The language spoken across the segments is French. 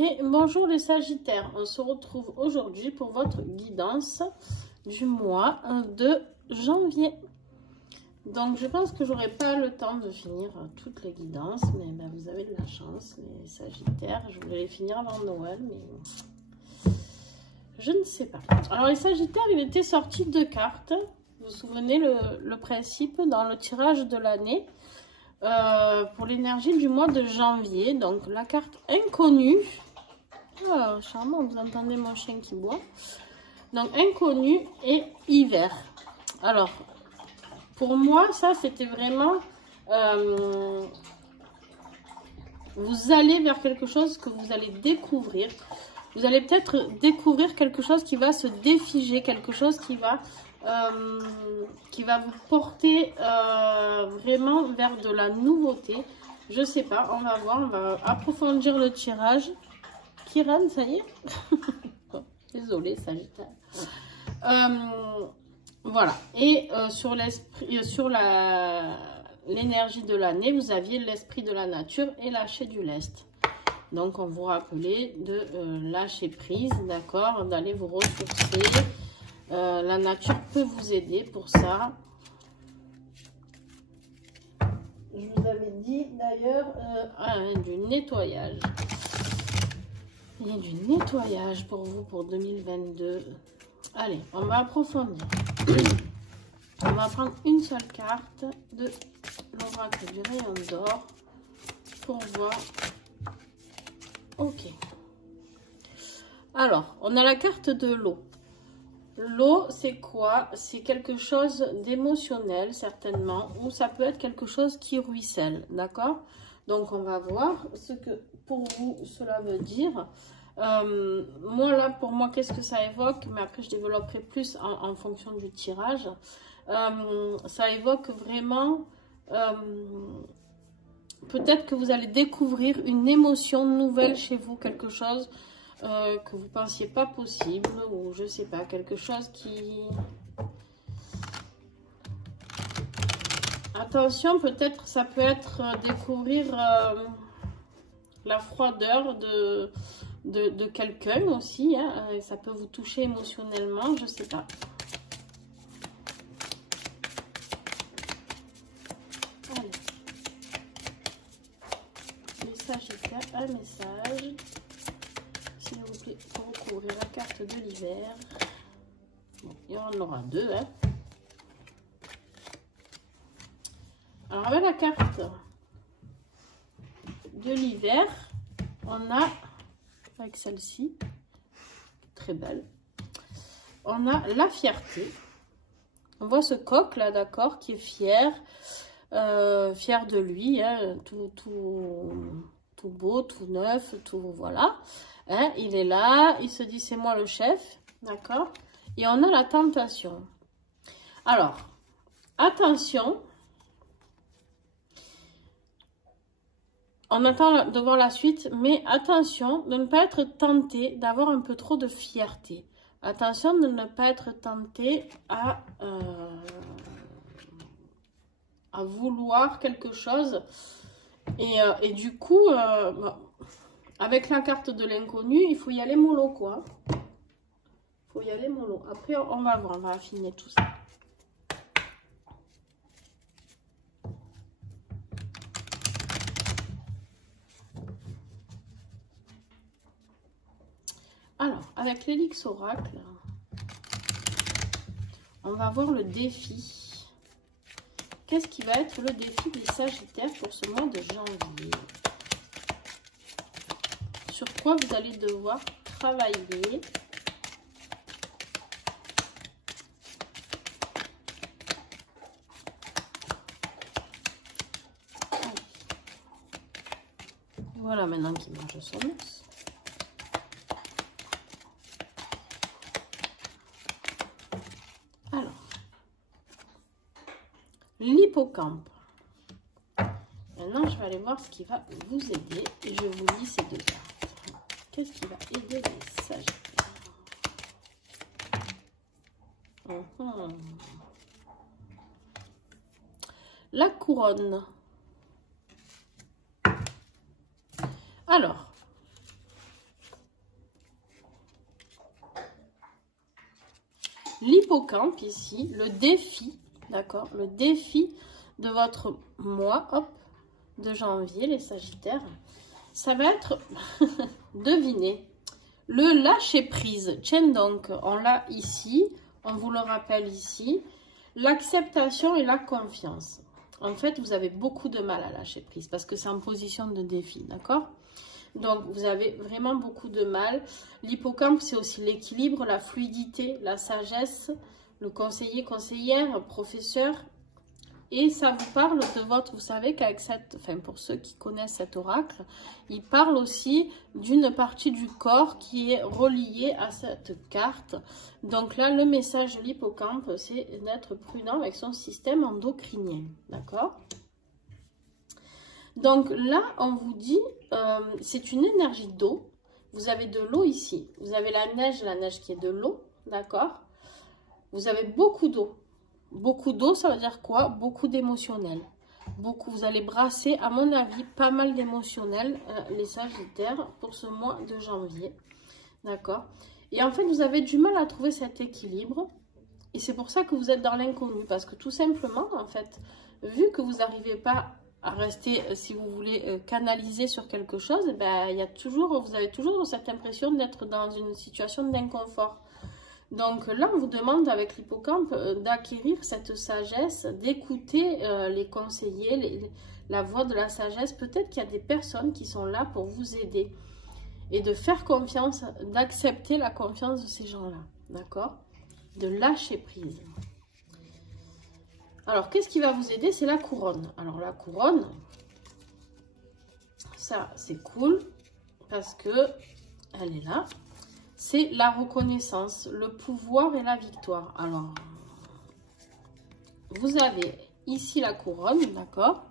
Et bonjour les Sagittaires, on se retrouve aujourd'hui pour votre guidance du mois de janvier. Donc je pense que j'aurai pas le temps de finir toutes les guidances, mais ben, vous avez de la chance les Sagittaires. Je voulais les finir avant Noël, mais je ne sais pas. Alors les Sagittaires, il était sorti 2 cartes. Vous vous souvenez le principe dans le tirage de l'année pour l'énergie du mois de janvier. Donc la carte inconnue. Oh, charmant, vous entendez mon chien qui boit. Donc inconnu et hiver. Alors pour moi ça c'était vraiment vous allez vers quelque chose que vous allez découvrir. Vous allez peut-être découvrir quelque chose qui va se défiger, quelque chose qui va vous porter vraiment vers de la nouveauté. Je sais pas, on va voir, on va approfondir le tirage. Kiran, ça y est. Désolée, Sagittaire. Voilà. Et sur l'esprit, sur l'énergie de l'année, vous aviez l'esprit de la nature et lâcher du lest. Donc, on vous rappelait de lâcher prise, d'accord, d'aller vous ressourcer. La nature peut vous aider pour ça. Je vous avais dit d'ailleurs du nettoyage. Il y a du nettoyage pour vous pour 2022. Allez, on va approfondir. On va prendre une seule carte de l'oracle du rayon d'or pour voir. Ok. Alors, on a la carte de l'eau. L'eau, c'est quoi? C'est quelque chose d'émotionnel, certainement, ou ça peut être quelque chose qui ruisselle, d'accord? Donc, on va voir ce que, pour vous, cela veut dire. Moi, là, pour moi, qu'est-ce que ça évoque? Mais après, je développerai plus en fonction du tirage. Ça évoque vraiment... peut-être que vous allez découvrir une émotion nouvelle chez vous, quelque chose que vous ne pensiez pas possible, ou je sais pas, quelque chose qui... Attention, peut-être ça peut être découvrir la froideur de quelqu'un aussi, hein, ça peut vous toucher émotionnellement, je sais pas. Allez. Les Sagittaires, un message, s'il vous plaît, pour recouvrir la carte de l'hiver. Bon, il y en aura 2, hein. Alors avec la carte de l'hiver, on a, avec celle-ci, très belle, on a la fierté. On voit ce coq là, d'accord, qui est fier, fier de lui, hein, tout beau, tout neuf, tout voilà. Hein, il est là, il se dit c'est moi le chef, d'accord. Et on a la tentation. Alors, attention. On attend de voir la suite, mais attention de ne pas être tenté d'avoir un peu trop de fierté. Attention de ne pas être tenté à vouloir quelque chose. Et du coup, avec la carte de l'inconnu, il faut y aller mollo, quoi. Il faut y aller mollo. Après, on va voir, on va affiner tout ça. Alors, avec l'Helix Oracle, on va voir le défi. Qu'est-ce qui va être le défi des Sagittaires pour ce mois de janvier? Sur quoi vous allez devoir travailler? Voilà maintenant qu'il mange son os. L'hippocampe. Maintenant, je vais aller voir ce qui va vous aider. Et je vous lis ces 2 cartes. Qu'est-ce qui va aider les Sagittaires? La couronne. Alors, l'hippocampe ici, le défi, d'accord, le défi de votre mois, hop, de janvier, les Sagittaires, ça va être, devinez, le lâcher prise. Tiens donc, on l'a ici, on vous le rappelle ici, l'acceptation et la confiance. En fait, vous avez beaucoup de mal à lâcher prise parce que c'est en position de défi, d'accord? Donc, vous avez vraiment beaucoup de mal. L'hippocampe, c'est aussi l'équilibre, la fluidité, la sagesse, le conseiller, conseillère, professeur. Et ça vous parle de votre, vous savez qu'avec cette, enfin pour ceux qui connaissent cet oracle, il parle aussi d'une partie du corps qui est reliée à cette carte. Donc là, le message de l'hippocampe, c'est d'être prudent avec son système endocrinien, d'accord? Donc là, on vous dit, c'est une énergie d'eau. Vous avez de l'eau ici. Vous avez la neige qui est de l'eau, d'accord? Vous avez beaucoup d'eau. Beaucoup d'eau, ça veut dire quoi? Beaucoup d'émotionnel. Beaucoup, vous allez brasser, à mon avis, pas mal d'émotionnel, les Sagittaires, pour ce mois de janvier. D'accord? Et en fait, vous avez du mal à trouver cet équilibre. Et c'est pour ça que vous êtes dans l'inconnu. Parce que tout simplement, en fait, vu que vous n'arrivez pas à rester, si vous voulez, canaliser sur quelque chose, ben, il y a toujours, vous avez toujours cette impression d'être dans une situation d'inconfort. Donc là, on vous demande avec l'hippocampe d'acquérir cette sagesse, d'écouter les conseillers, la voix de la sagesse. Peut-être qu'il y a des personnes qui sont là pour vous aider et de faire confiance, d'accepter la confiance de ces gens-là, d'accord? De lâcher prise. Alors, qu'est-ce qui va vous aider? C'est la couronne. Alors, la couronne, ça, c'est cool parce que elle est là. C'est la reconnaissance, le pouvoir et la victoire. Alors, vous avez ici la couronne, d'accord?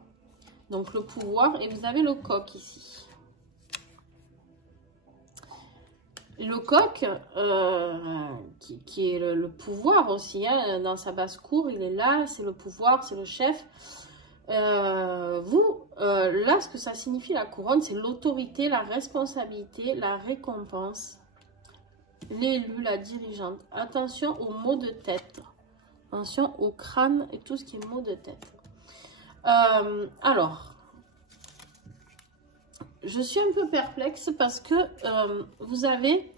Donc, le pouvoir et vous avez le coq ici. Le coq, qui est le pouvoir aussi, hein, dans sa basse-cour, il est là, c'est le pouvoir, c'est le chef. Là, ce que ça signifie la couronne, c'est l'autorité, la responsabilité, la récompense. L'élu, la dirigeante. Attention aux maux de tête. Attention au crâne et tout ce qui est maux de tête. Alors, je suis un peu perplexe parce que vous avez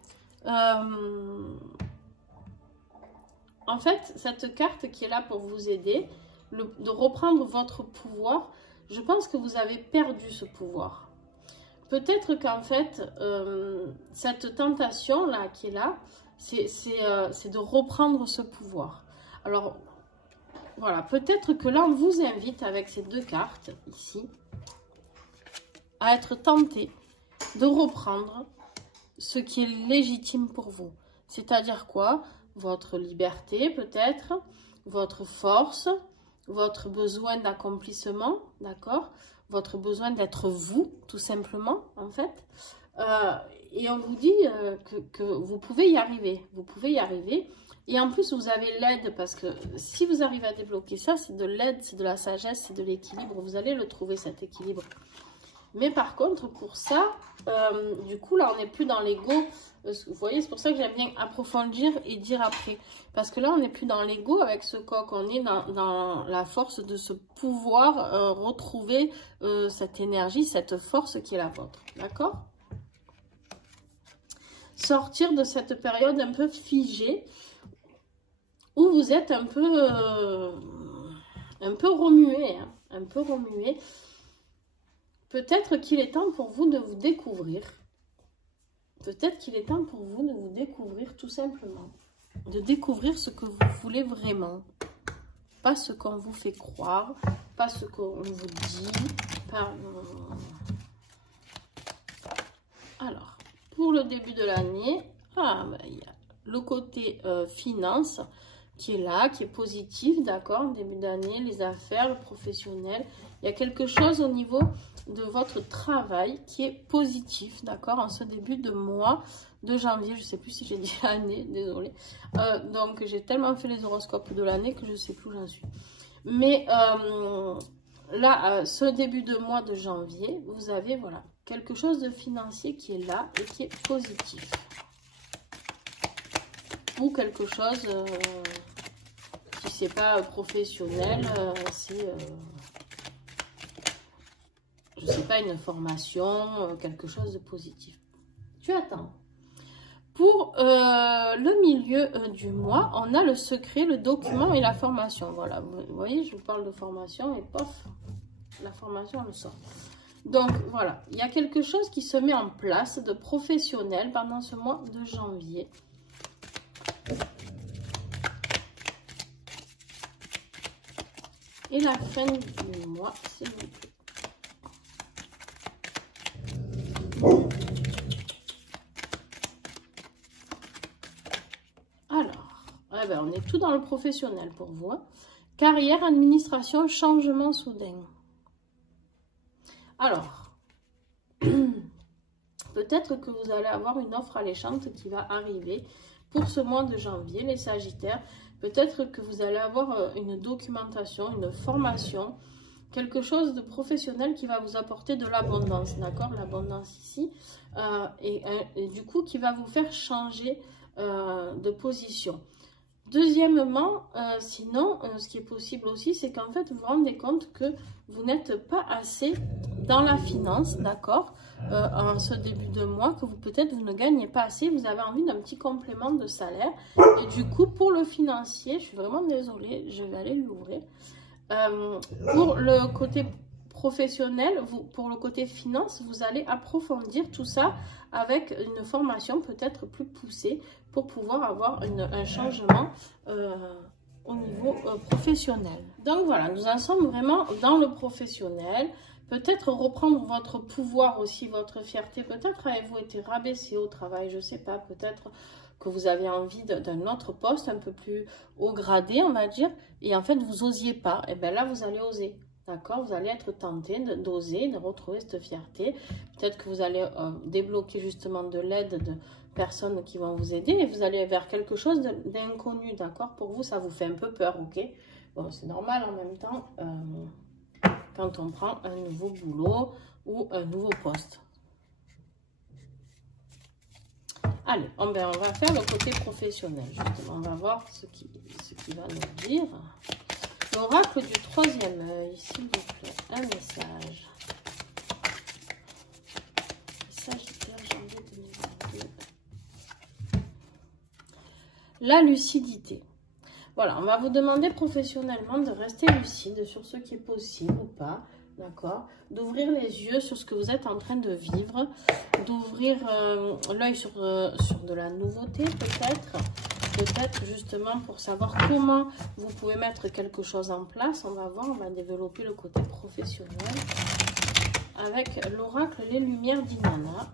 en fait cette carte qui est là pour vous aider de reprendre votre pouvoir. Je pense que vous avez perdu ce pouvoir. Peut-être qu'en fait, cette tentation-là qui est là, c'est de reprendre ce pouvoir. Alors, voilà, peut-être que là, on vous invite avec ces deux cartes ici à être tenté de reprendre ce qui est légitime pour vous. C'est-à-dire quoi? Votre liberté peut-être, votre force, votre besoin d'accomplissement, d'accord? Votre besoin d'être vous, tout simplement, en fait. Et on vous dit que vous pouvez y arriver. Vous pouvez y arriver. Et en plus, vous avez l'aide, parce que si vous arrivez à débloquer ça, c'est de l'aide, c'est de la sagesse, c'est de l'équilibre. Vous allez le trouver, cet équilibre. Mais par contre, pour ça, du coup, là, on n'est plus dans l'ego. Vous voyez, c'est pour ça que j'aime bien approfondir et dire après. Parce que là, on n'est plus dans l'ego avec ce coq. On est dans la force de ce pouvoir retrouver cette énergie, cette force qui est la vôtre. D'accord? Sortir de cette période un peu figée où vous êtes un peu remué. Hein, un peu remué. Peut-être qu'il est temps pour vous de vous découvrir. Peut-être qu'il est temps pour vous de vous découvrir tout simplement. De découvrir ce que vous voulez vraiment. Pas ce qu'on vous fait croire. Pas ce qu'on vous dit. Pas... Alors, pour le début de l'année, il y a le côté finance qui est là, qui est positif, d'accord? Début d'année, les affaires, le professionnel. Il y a quelque chose au niveau de votre travail qui est positif, d'accord, en ce début de mois de janvier. Je ne sais plus si j'ai dit l'année, désolée. Donc, j'ai tellement fait les horoscopes de l'année que je ne sais plus où j'en suis. Mais là, ce début de mois de janvier, vous avez, voilà, quelque chose de financier qui est là et qui est positif. ou quelque chose, si c'est pas professionnel, c'est, je sais pas, une formation, quelque chose de positif. Tu attends. Pour le milieu du mois, on a le secret, le document et la formation. Voilà, vous voyez, je vous parle de formation et pof, la formation, elle sort. Donc, voilà, il y a quelque chose qui se met en place de professionnel pendant ce mois de janvier. Et la fin du mois, s'il vous plaît. Alors, eh ben, on est tout dans le professionnel pour vous. Hein. Carrière, administration, changement soudain. Alors, peut-être que vous allez avoir une offre alléchante qui va arriver pour ce mois de janvier, les Sagittaires. Peut-être que vous allez avoir une documentation, une formation, quelque chose de professionnel qui va vous apporter de l'abondance, d'accord? L'abondance ici, et du coup qui va vous faire changer de position. Deuxièmement, sinon, ce qui est possible aussi, c'est qu'en fait, vous vous rendez compte que vous n'êtes pas assez dans la finance, d'accord, en ce début de mois, que peut-être vous ne gagnez pas assez, vous avez envie d'un petit complément de salaire. Et du coup, pour le financier, je suis vraiment désolée, je vais aller l'ouvrir. Pour le côté professionnel, pour le côté finance, vous allez approfondir tout ça avec une formation peut-être plus poussée pour pouvoir avoir un changement au niveau professionnel. Donc voilà, nous en sommes vraiment dans le professionnel. Peut-être reprendre votre pouvoir aussi, votre fierté. Peut-être avez-vous été rabaissé au travail, je ne sais pas. Peut-être que vous avez envie d'un autre poste un peu plus haut gradé, on va dire. Et en fait, vous n'osiez pas. Et bien là, vous allez oser. D'accord? Vous allez être tenté d'oser, de retrouver cette fierté. Peut-être que vous allez débloquer justement de l'aide de personnes qui vont vous aider. Et vous allez vers quelque chose d'inconnu. D'accord? Pour vous, ça vous fait un peu peur, ok? Bon, c'est normal en même temps. Quand on prend un nouveau boulot ou un nouveau poste. Allez, on va faire le côté professionnel, justement. On va voir ce qui va nous dire. L'oracle du troisième œil, s'il vous plaît, un message. Sagittaire, janvier 2022. La lucidité. Voilà, on va vous demander professionnellement de rester lucide sur ce qui est possible ou pas, d'accord? D'ouvrir les yeux sur ce que vous êtes en train de vivre, d'ouvrir l'œil sur de la nouveauté peut-être justement pour savoir comment vous pouvez mettre quelque chose en place. On va voir, on va développer le côté professionnel avec l'oracle Les Lumières d'Inanna.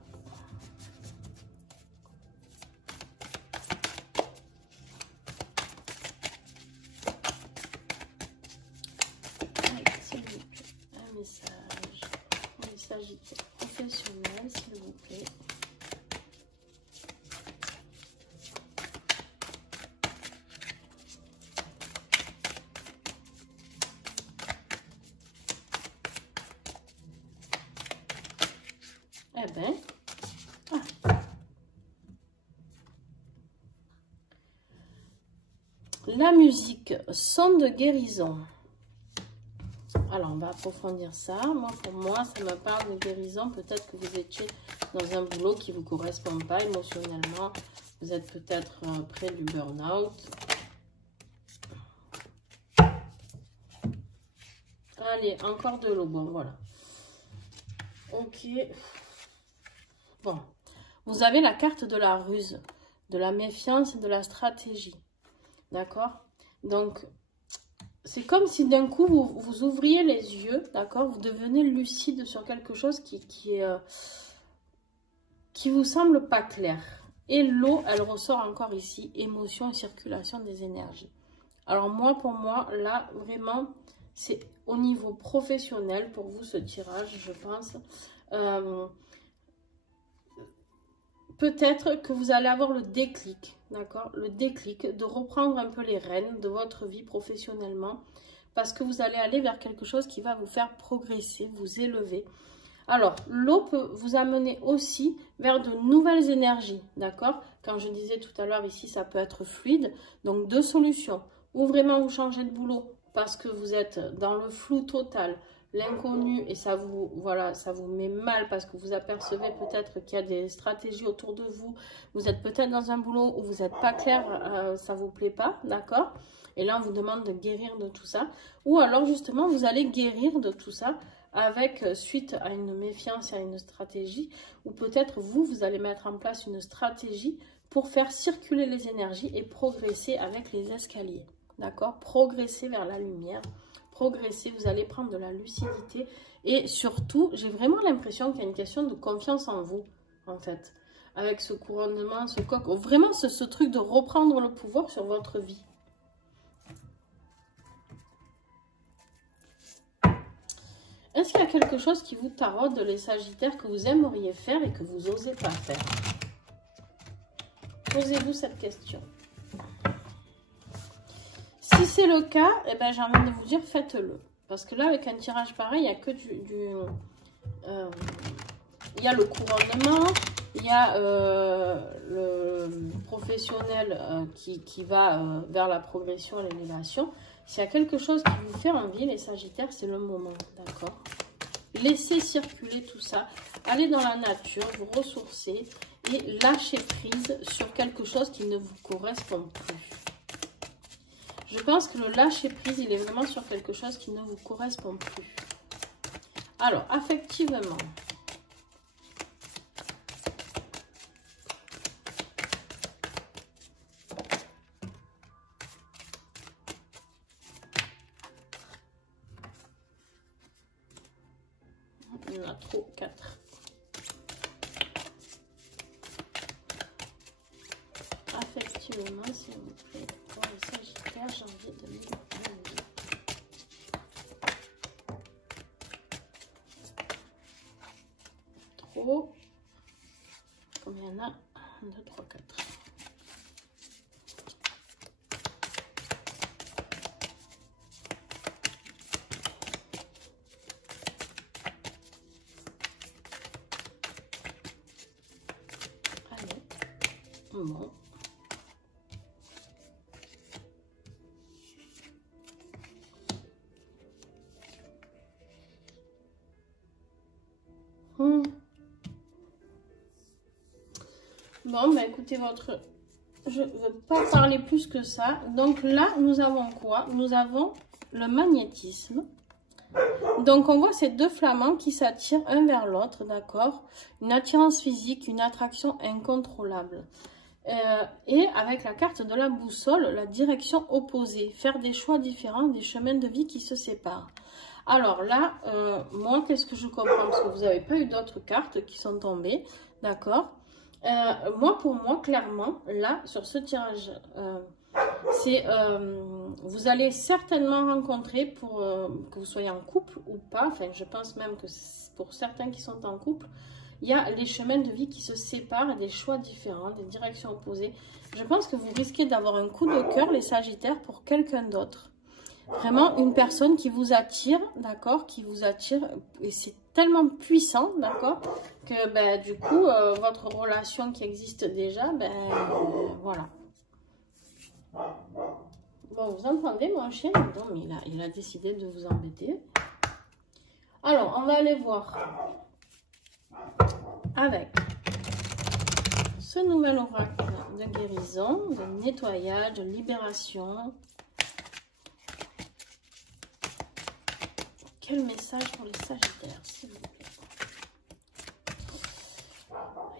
Professionnel, s'il vous plaît. Eh bien, la musique, son de guérison. Alors, on va approfondir ça. Moi, pour moi, ça me parle de guérison. Peut-être que vous étiez dans un boulot qui ne vous correspond pas émotionnellement. Vous êtes peut-être près du burn-out. Allez, encore de l'eau. Bon, voilà. Ok. Bon. Vous avez la carte de la ruse, de la méfiance et de la stratégie. D'accord? Donc, c'est comme si d'un coup, vous ouvriez les yeux, d'accord? Vous devenez lucide sur quelque chose qui vous semble pas clair. Et l'eau, elle ressort encore ici, émotion et circulation des énergies. Alors moi, pour moi, là, vraiment, c'est au niveau professionnel pour vous ce tirage, je pense. Peut-être que vous allez avoir le déclic, d'accord? Le déclic de reprendre un peu les rênes de votre vie professionnellement parce que vous allez aller vers quelque chose qui va vous faire progresser, vous élever. Alors, l'eau peut vous amener aussi vers de nouvelles énergies, d'accord? Quand je disais tout à l'heure, ici, ça peut être fluide. Donc, deux solutions. Ou vraiment vous changez de boulot parce que vous êtes dans le flou total, l'inconnu, et ça vous, voilà, ça vous met mal parce que vous apercevez peut-être qu'il y a des stratégies autour de vous. Vous êtes peut-être dans un boulot où vous n'êtes pas clair, ça ne vous plaît pas, d'accord? Et là, on vous demande de guérir de tout ça. Ou alors, justement, vous allez guérir de tout ça avec, suite à une méfiance et à une stratégie, ou peut-être vous allez mettre en place une stratégie pour faire circuler les énergies et progresser avec les escaliers. D'accord? Progresser vers la lumière, progresser, vous allez prendre de la lucidité et surtout, j'ai vraiment l'impression qu'il y a une question de confiance en vous, en fait. Avec ce couronnement, ce coq, vraiment ce truc de reprendre le pouvoir sur votre vie. Est-ce qu'il y a quelque chose qui vous taraude, les Sagittaires, que vous aimeriez faire et que vous n'osez pas faire? Posez-vous cette question. Si c'est le cas, eh ben, j'ai envie de vous dire, faites-le. Parce que là, avec un tirage pareil, il n'y a que il y a le couronnement, il y a le professionnel qui va vers la progression et l'élévation. S'il y a quelque chose qui vous fait envie, les Sagittaires, c'est le moment, d'accord? Laissez circuler tout ça, allez dans la nature, vous ressourcer et lâchez prise sur quelque chose qui ne vous correspond plus. Je pense que le lâcher prise, il est vraiment sur quelque chose qui ne vous correspond plus. Alors, affectivement. Il y en a trop, 4. Affectivement, s'il vous plaît. Pour les Sagittaires, janvier 2022. Trop. Combien il y en a? 1, 2, 3, 4. Allez. Bon. Bon, bah écoutez, je ne veux pas parler plus que ça. Donc là, nous avons quoi? Nous avons le magnétisme. Donc on voit ces deux flamants qui s'attirent un vers l'autre, d'accord? Une attirance physique, une attraction incontrôlable. Et avec la carte de la boussole, la direction opposée. Faire des choix différents, des chemins de vie qui se séparent. Alors là, moi, qu'est-ce que je comprends? Parce que vous n'avez pas eu d'autres cartes qui sont tombées, d'accord? Moi, pour moi, clairement, là, sur ce tirage, vous allez certainement rencontrer, pour que vous soyez en couple ou pas, enfin, je pense même que pour certains qui sont en couple, il y a les chemins de vie qui se séparent, des choix différents, des directions opposées. Je pense que vous risquez d'avoir un coup de cœur, les Sagittaires, pour quelqu'un d'autre. Vraiment une personne qui vous attire, d'accord, qui vous attire, et c'est tellement puissant, d'accord, que ben, du coup, votre relation qui existe déjà, ben voilà. Bon, vous entendez mon chien? Non, mais il a décidé de vous embêter. Alors, on va aller voir avec ce nouvel oracle de guérison, de nettoyage, de libération. Quel message pour les Sagittaires, s'il vous plaît?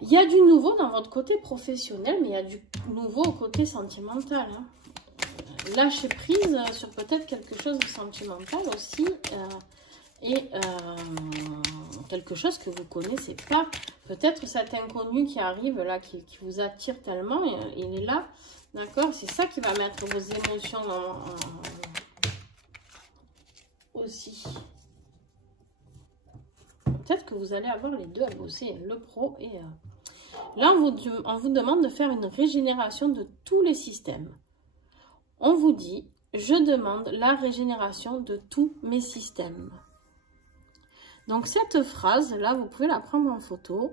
Il y a du nouveau dans votre côté professionnel, mais il y a du nouveau au côté sentimental. Hein. Lâchez prise sur peut-être quelque chose de sentimental aussi. Quelque chose que vous ne connaissez pas. Peut-être cet inconnu qui arrive là, qui vous attire tellement, il est là. D'accord? C'est ça qui va mettre vos émotions aussi. Peut-être que vous allez avoir les deux à bosser, le pro et... Là, on vous demande de faire une régénération de tous les systèmes. On vous dit, je demande la régénération de tous mes systèmes. Donc cette phrase-là, vous pouvez la prendre en photo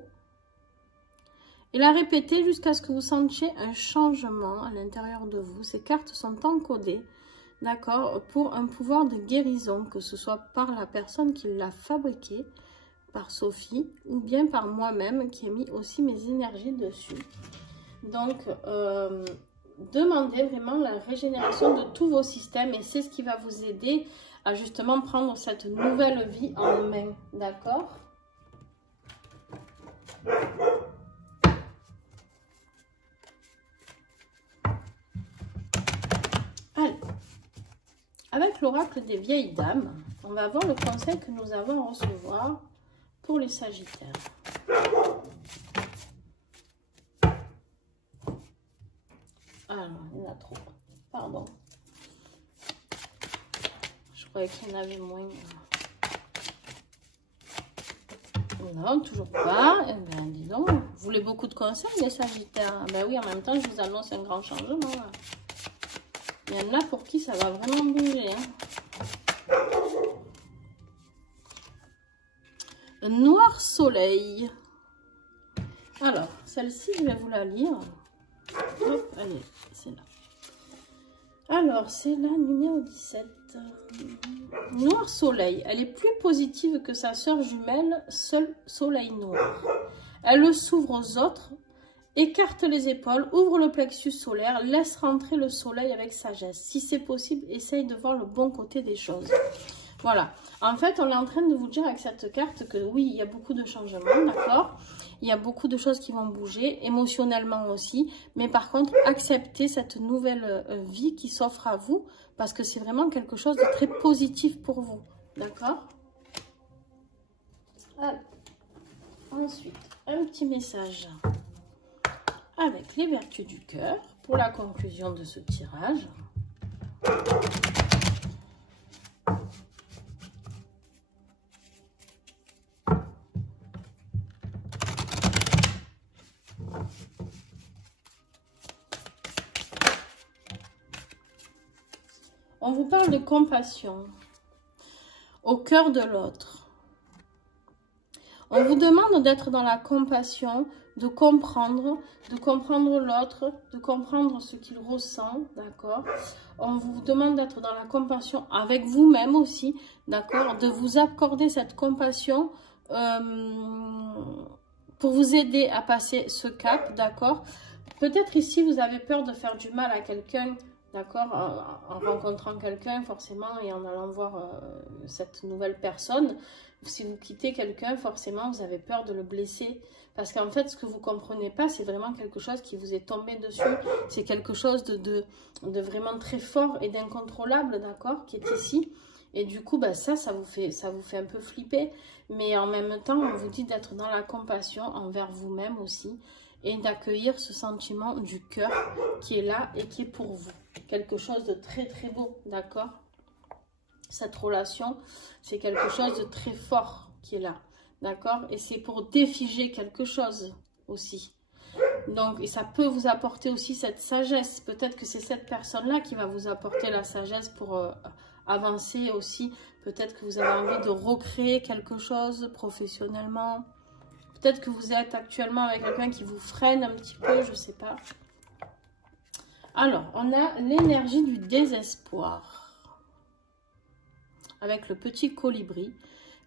et la répéter jusqu'à ce que vous sentiez un changement à l'intérieur de vous. Ces cartes sont encodées, d'accord, pour un pouvoir de guérison, que ce soit par la personne qui l'a fabriqué, par Sophie, ou bien par moi-même qui ai mis aussi mes énergies dessus. Donc, demandez vraiment la régénération de tous vos systèmes et c'est ce qui va vous aider à justement prendre cette nouvelle vie en main, d'accord? Allez, avec l'oracle des vieilles dames, on va voir le conseil que nous avons à recevoir pour les Sagittaires. Alors, il y en a trop. Pardon. Je croyais qu'il y en avait moins. Non, toujours pas. Eh bien, dis donc. Vous voulez beaucoup de conseils, les Sagittaires? Ben oui, en même temps, je vous annonce un grand changement. Il y en a pour qui ça va vraiment bouger. Hein. Noir soleil. Alors, celle-ci, je vais vous la lire. Hop, allez, c'est là. Alors, c'est la numéro 17. Noir soleil. Elle est plus positive que sa sœur jumelle, seul soleil noir. Elle s'ouvre aux autres, écarte les épaules, ouvre le plexus solaire, laisse rentrer le soleil avec sagesse. Si c'est possible, essaye de voir le bon côté des choses. Voilà. En fait, on est en train de vous dire avec cette carte que oui, il y a beaucoup de changements, d'accord? Il y a beaucoup de choses qui vont bouger, émotionnellement aussi. Mais par contre, acceptez cette nouvelle vie qui s'offre à vous parce que c'est vraiment quelque chose de très positif pour vous, d'accord? Ensuite, un petit message avec les vertus du cœur pour la conclusion de ce tirage. On vous parle de compassion au cœur de l'autre. On vous demande d'être dans la compassion, de comprendre l'autre, de comprendre ce qu'il ressent, d'accord? On vous demande d'être dans la compassion avec vous-même aussi, d'accord? De vous accorder cette compassion pour vous aider à passer ce cap, d'accord? Peut-être ici, vous avez peur de faire du mal à quelqu'un, d'accord, en rencontrant quelqu'un forcément et en allant voir cette nouvelle personne. Si vous quittez quelqu'un, forcément, vous avez peur de le blesser. Parce qu'en fait, ce que vous ne comprenez pas, c'est vraiment quelque chose qui vous est tombé dessus. C'est quelque chose de vraiment très fort et d'incontrôlable, d'accord, qui est ici. Et du coup, bah, ça vous fait un peu flipper. Mais en même temps, on vous dit d'être dans la compassion envers vous-même aussi. Et d'accueillir ce sentiment du cœur qui est là et qui est pour vous. Quelque chose de très très beau, d'accord? Cette relation, c'est quelque chose de très fort qui est là, d'accord? Et c'est pour défiger quelque chose aussi. Donc, et ça peut vous apporter aussi cette sagesse. Peut-être que c'est cette personne-là qui va vous apporter la sagesse pour avancer aussi. Peut-être que vous avez envie de recréer quelque chose professionnellement. Peut-être que vous êtes actuellement avec quelqu'un qui vous freine un petit peu, je ne sais pas. Alors, on a l'énergie du désespoir. Avec le petit colibri.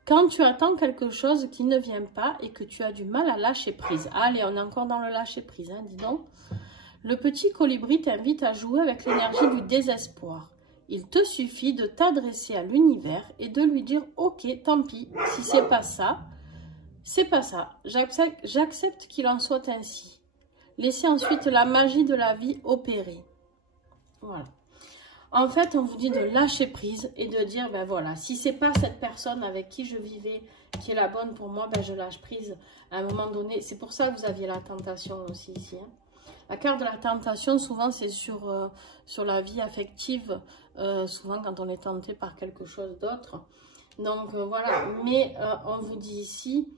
Quand tu attends quelque chose qui ne vient pas et que tu as du mal à lâcher prise. Allez, on est encore dans le lâcher prise, hein, dis donc. Le petit colibri t'invite à jouer avec l'énergie du désespoir. Il te suffit de t'adresser à l'univers et de lui dire « Ok, tant pis, si c'est pas ça, c'est pas ça. J'accepte qu'il en soit ainsi. » Laissez ensuite la magie de la vie opérer. Voilà. En fait, on vous dit de lâcher prise et de dire, ben voilà, si c'est pas cette personne avec qui je vivais qui est la bonne pour moi, ben je lâche prise à un moment donné. C'est pour ça que vous aviez la tentation aussi ici. Hein. La carte de la tentation, souvent, c'est sur la vie affective, souvent quand on est tenté par quelque chose d'autre. Donc, voilà. Mais on vous dit ici,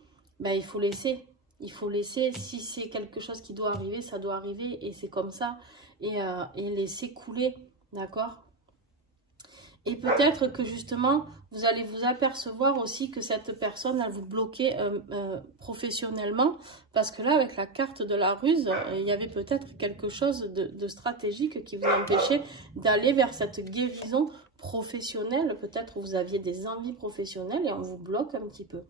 ben, il faut laisser. Il faut laisser. Si c'est quelque chose qui doit arriver, ça doit arriver. Et c'est comme ça. Et laisser couler. D'accord? Et peut-être que justement, vous allez vous apercevoir aussi que cette personne, elle vous bloquait professionnellement. Parce que là, avec la carte de la ruse, il y avait peut-être quelque chose de stratégique qui vous empêchait d'aller vers cette guérison professionnelle. Peut-être vous aviez des envies professionnelles et on vous bloque un petit peu.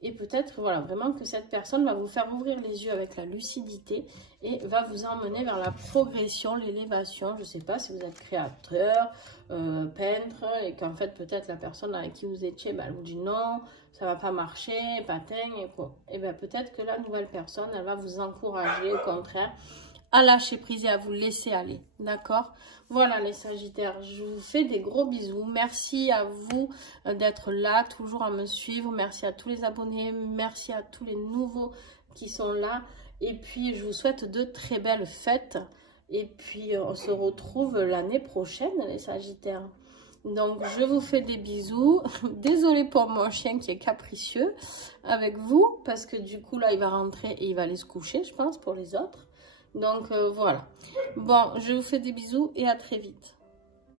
Et peut-être, voilà, vraiment que cette personne va vous faire ouvrir les yeux avec la lucidité et va vous emmener vers la progression, l'élévation. Je ne sais pas si vous êtes créateur, peintre, et qu'en fait, peut-être la personne avec qui vous étiez, elle vous dit non, ça ne va pas marcher, patin, et quoi. Et bien peut-être que la nouvelle personne, elle va vous encourager, au contraire, à lâcher prise et à vous laisser aller, d'accord? Voilà les Sagittaires, je vous fais des gros bisous. Merci à vous d'être là, toujours à me suivre. Merci à tous les abonnés, merci à tous les nouveaux qui sont là. Et puis, je vous souhaite de très belles fêtes. Et puis, on se retrouve l'année prochaine, les Sagittaires. Donc, je vous fais des bisous. Désolée pour mon chien qui est capricieux avec vous, parce que du coup, là, il va rentrer et il va aller se coucher, je pense, pour les autres. Donc, voilà. Bon, je vous fais des bisous et à très vite.